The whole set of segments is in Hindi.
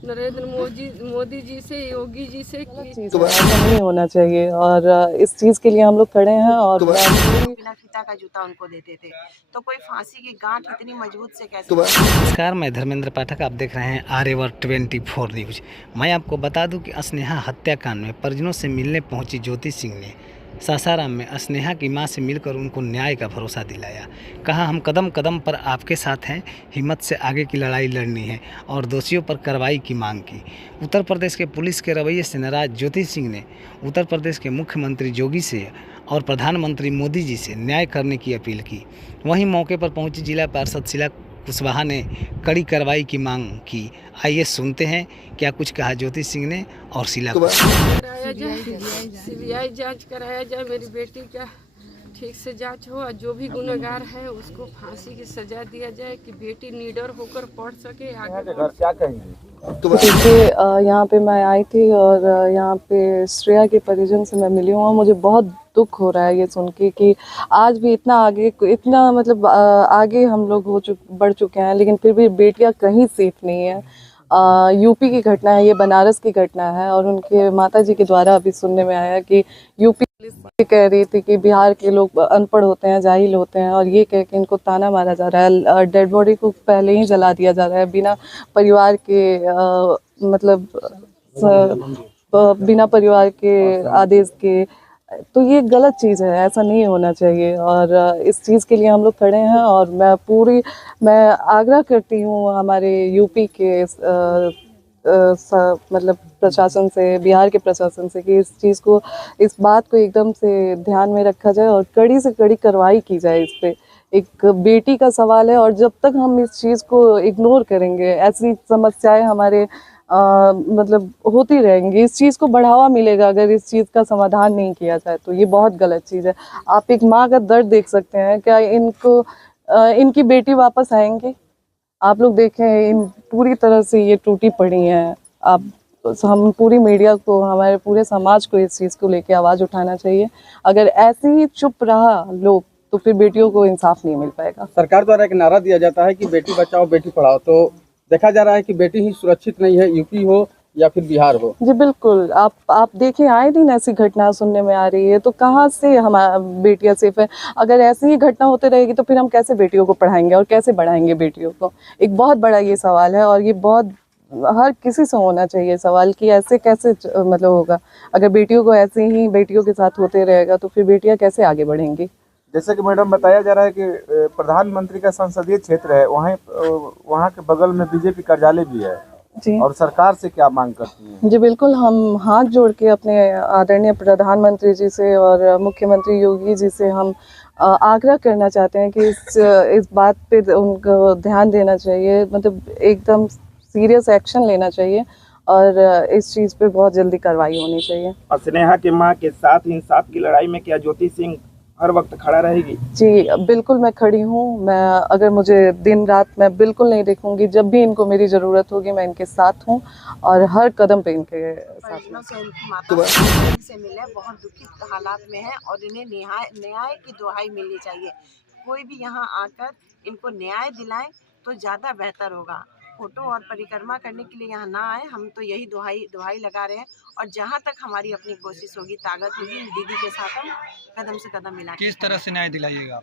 नरेंद्र मोदी जी से, योगी जी से की। तो ऐसा नहीं होना चाहिए और इस चीज के लिए हम लोग खड़े हैं। और बिना फीता का जूता उनको देते थे, तो कोई फांसी की गांठ इतनी मजबूत से कैसे। नमस्कार, मैं धर्मेंद्र पाठक, आप देख रहे हैं आर्यवर्त 24 न्यूज। मैं आपको बता दूं कि स्नेहा हत्याकांड में परिजनों से मिलने पहुंची ज्योति सिंह ने सासाराम में स्नेहा की मां से मिलकर उनको न्याय का भरोसा दिलाया। कहा, हम कदम कदम पर आपके साथ हैं, हिम्मत से आगे की लड़ाई लड़नी है, और दोषियों पर कार्रवाई की मांग की। उत्तर प्रदेश के पुलिस के रवैये से नाराज ज्योति सिंह ने उत्तर प्रदेश के मुख्यमंत्री योगी से और प्रधानमंत्री मोदी जी से न्याय करने की अपील की। वहीं मौके पर पहुंची जिला पार्षद शीला कुशवाहा ने कड़ी कार्रवाई की मांग की। आइए सुनते हैं क्या कुछ कहा ज्योति सिंह ने और शीला को। कराया जाए, सीबीआई जांच कराया जाए, मेरी बेटी का ठीक से जांच हो और जो भी गुनहगार है उसको फांसी की सजा दिया जाए कि बेटी निडर होकर पढ़ सके आगे। क्या कहेंगे? देखिए, यहाँ पे मैं आई थी और यहाँ पे श्रेया के परिजन से मैं मिली हूँ और मुझे बहुत दुख हो रहा है ये सुन के कि आज भी इतना आगे, इतना मतलब आगे हम लोग बढ़ चुके हैं, लेकिन फिर भी बेटियाँ कहीं सेफ नहीं है। यूपी की घटना है, ये बनारस की घटना है और उनके माताजी के द्वारा अभी सुनने में आया कि यूपी पुलिस ये कह रही थी कि बिहार के लोग अनपढ़ होते हैं, जाहिल होते हैं, और ये कह के इनको ताना मारा जा रहा है। डेड बॉडी को पहले ही जला दिया जा रहा है बिना परिवार के मतलब बिना परिवार के आदेश के। तो ये गलत चीज़ है, ऐसा नहीं होना चाहिए और इस चीज़ के लिए हम लोग खड़े हैं। और मैं आग्रह करती हूँ हमारे यूपी के मतलब प्रशासन से, बिहार के प्रशासन से, कि इस बात को एकदम से ध्यान में रखा जाए और कड़ी से कड़ी कार्रवाई की जाए इस पे। एक बेटी का सवाल है और जब तक हम इस चीज़ को इग्नोर करेंगे, ऐसी समस्याएं हमारे मतलब होती रहेंगी। इस चीज़ को बढ़ावा मिलेगा अगर इस चीज़ का समाधान नहीं किया जाए, तो ये बहुत गलत चीज़ है। आप एक माँ का दर्द देख सकते हैं, क्या इनकी बेटी वापस आएंगी? आप लोग देखें, इन पूरी तरह से ये टूटी पड़ी हैं। हम पूरी मीडिया को, हमारे पूरे समाज को इस चीज़ को लेके आवाज़ उठाना चाहिए। अगर ऐसे ही चुप रहा लोग तो फिर बेटियों को इंसाफ नहीं मिल पाएगा। सरकार द्वारा एक नारा दिया जाता है कि बेटी बचाओ बेटी पढ़ाओ, तो देखा जा रहा है कि बेटी ही सुरक्षित नहीं है, यूपी हो या फिर बिहार हो। जी बिल्कुल, आप देखें, आए दिन ऐसी घटना सुनने में आ रही है, तो कहाँ से हमारा बेटियां सेफ है? अगर ऐसी ही घटना होते रहेगी तो फिर हम कैसे बेटियों को पढ़ाएंगे और कैसे बढ़ाएंगे बेटियों को? एक बहुत बड़ा ये सवाल है और ये बहुत हर किसी से होना चाहिए सवाल कि ऐसे कैसे मतलब होगा। अगर बेटियों को ऐसे ही बेटियों के साथ होते रहेगा तो फिर बेटियां कैसे आगे बढ़ेंगी? जैसे कि मैडम बताया जा रहा है कि प्रधानमंत्री का संसदीय क्षेत्र है, वहाँ के बगल में बीजेपी कार्यालय भी है जी, और सरकार से क्या मांग करती है? जी बिल्कुल, हम हाथ जोड़ के अपने आदरणीय प्रधानमंत्री जी से और मुख्यमंत्री योगी जी से हम आग्रह करना चाहते हैं कि इस बात पे उनको ध्यान देना चाहिए, मतलब एकदम सीरियस एक्शन लेना चाहिए और इस चीज़ पे बहुत जल्दी कार्रवाई होनी चाहिए। और स्नेहा की मां के साथ इंसाफ की लड़ाई में क्या ज्योति सिंह हर वक्त खड़ा रहेगी? जी बिल्कुल, मैं खड़ी हूँ। अगर मुझे दिन रात, मैं बिल्कुल नहीं देखूंगी। जब भी इनको मेरी ज़रूरत होगी मैं इनके साथ हूँ और हर कदम पे इनके साथ हूँ। से इनकी माता से मिले, बहुत दुखित हालात में है और इन्हें न्याय की दुहाई मिलनी चाहिए। कोई भी यहाँ आकर इनको न्याय दिलाए तो ज़्यादा बेहतर होगा। फोटो और परिक्रमा करने के लिए यहाँ ना आए, हम तो यही दुहाई लगा रहे हैं और जहाँ तक हमारी अपनी कोशिश होगी, ताकत होगी, दीदी के साथ हम कदम से कदम मिला। किस तरह से न्याय दिलाइएगा आप?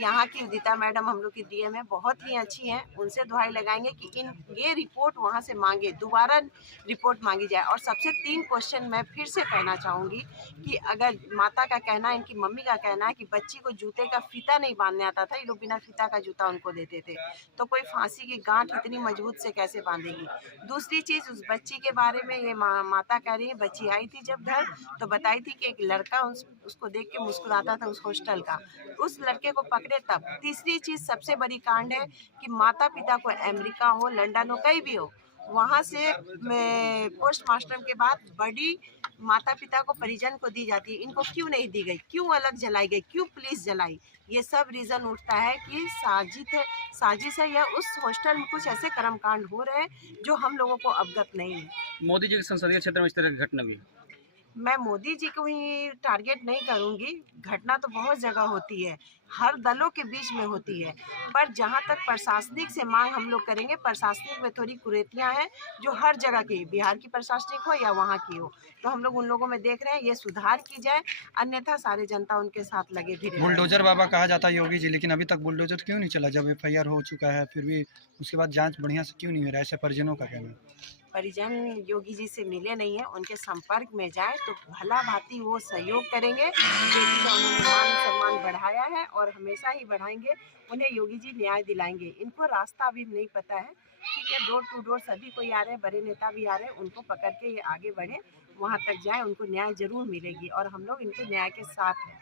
यहाँ की उदिता मैडम हम लोग की डीएम है, बहुत ही अच्छी हैं, उनसे दुहाई लगाएंगे कि ये रिपोर्ट वहाँ से मांगे, दोबारा रिपोर्ट मांगी जाए। और सबसे 3 क्वेश्चन मैं फिर से कहना चाहूँगी कि अगर माता का कहना है, इनकी मम्मी का कहना है कि बच्ची को जूते का फीता नहीं बांधने आता था, ये लोग बिना फीता का जूता उनको देते थे, तो कोई फांसी की गांठ इतनी मजबूत से कैसे बांधेगी? दूसरी चीज़, उस बच्ची के बारे में ये माता कह रही है, बच्ची आई थी जब घर तो बताई थी कि एक लड़का उसको देख के मुस्कुराता था, उस हॉस्टल का, उस लड़के को पकड़े तब। तीसरी चीज सबसे बड़ी कांड है कि माता पिता को अमेरिका हो, लंदन हो, कहीं भी हो, वहाँ से पोस्टमार्टम के बाद बड़ी माता पिता को परिजन को दी जाती है, इनको क्यों नहीं दी गई? क्यों अलग जलाई गई? क्यों पुलिस जलाई? ये सब रीजन उठता है कि साजिश है या उस हॉस्टल में कुछ ऐसे कर्मकांड हो रहे हैं जो हम लोगों को अवगत नहीं है। मोदी जी के संसदीय क्षेत्र में इस तरह की घटना भी है। मैं मोदी जी को ही टारगेट नहीं करूंगी। घटना तो बहुत जगह होती है, हर दलों के बीच में होती है, पर जहां तक प्रशासनिक से मांग हम लोग करेंगे, प्रशासनिक में थोड़ी कुरीतियां हैं जो हर जगह की, बिहार की प्रशासनिक हो या वहां की हो, तो हम लोग उन लोगों में देख रहे हैं, ये सुधार की जाए, अन्यथा सारी जनता उनके साथ लगे भी रहे। बुलडोजर बाबा कहा जाता है योगी जी, लेकिन अभी तक बुलडोजर क्यों नहीं चला? जब एफआईआर हो चुका है फिर भी उसके बाद जांच बढ़िया से क्यों नहीं हो रहा है, ऐसे परिजनों का कहना है। परिजन योगी जी से मिले नहीं है, उनके संपर्क में जाए तो भला भांति वो सहयोग करेंगे। बेटी का उन्होंने मान सम्मान बढ़ाया है और हमेशा ही बढ़ाएंगे, उन्हें योगी जी न्याय दिलाएंगे। इनको रास्ता अभी नहीं पता है, ठीक है, डोर टू डोर सभी कोई आ रहे हैं, बड़े नेता भी आ रहे हैं, उनको पकड़ के ये आगे बढ़े, वहाँ तक जाए, उनको न्याय जरूर मिलेगी और हम लोग इनके न्याय के साथ हैं।